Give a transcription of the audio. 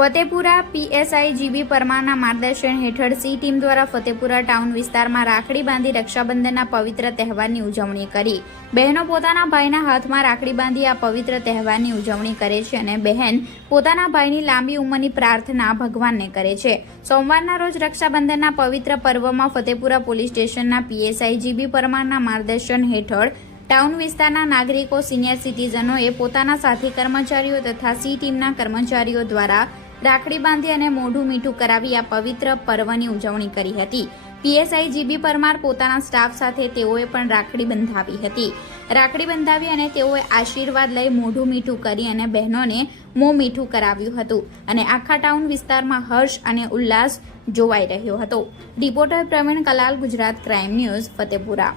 Fatepura PSI GB પરમારના માર્ગદર્શન હેઠળ સી ટીમ દ્વારા ફતેપુરા ટાઉન વિસ્તારમાં રાખડી બાંધી રક્ષાબંધનના પવિત્ર તહેવારની ઉજવણી કરી। બહેનો પોતાના ભાઈના હાથમાં રાખડી બાંધી આ પવિત્ર તહેવારની ઉજવણી કરે છે અને બહેન પોતાના ભાઈની લાંબી ઉંમરની પ્રાર્થના ભગવાનને કરે છે। સોમવારના રોજ રક્ષાબંધનના પવિત્ર પર્વમાં ફતેપુરા પોલીસ સ્ટેશનના પીએસઆઈ જીબી પરમારના માર્ગદર્શન હેઠળ ટાઉન વિસ્તારના નાગરિકો, સિનિયર સિટીઝનોએ પોતાના સાથી કર્મચારીઓ તથા સી ટીમના કર્મચારીઓ દ્વારા રાખડી બાંધી અને મોઢું મીઠું કરાવી આ પવિત્ર પર્વની ઉજવણી કરી હતી। પીએસઆઈ જીબી પરમાર પોતાના સ્ટાફ સાથે તેઓએ પણ રાખડી બંધાવી હતી। રાખડી બંધાવી અને તેઓએ આશીર્વાદ લઈ મોઢું મીઠું કરી અને બહેનોને મોં મીઠું કરાવ્યું હતું અને આખા ટાઉન વિસ્તારમાં હર્ષ અને ઉલ્લાસ જોવાઈ રહ્યો હતો। Reporter Pravin Kalal, Gujarat crime news, Fatepura.